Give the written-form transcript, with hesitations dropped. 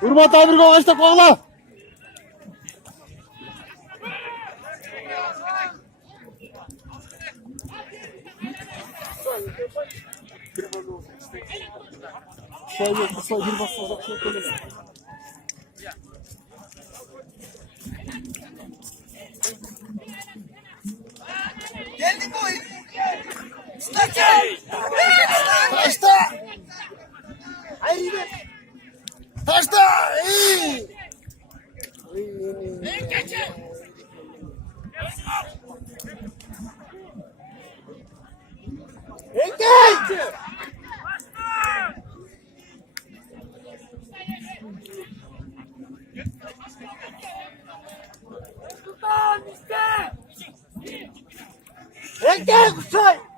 Hurmat Amirga oğaçta koğla. Soy bir bası olacak şey koyalım. Geldi boy. Taşta. Haydi. Taşta. İyi. Engel. Engel kusay.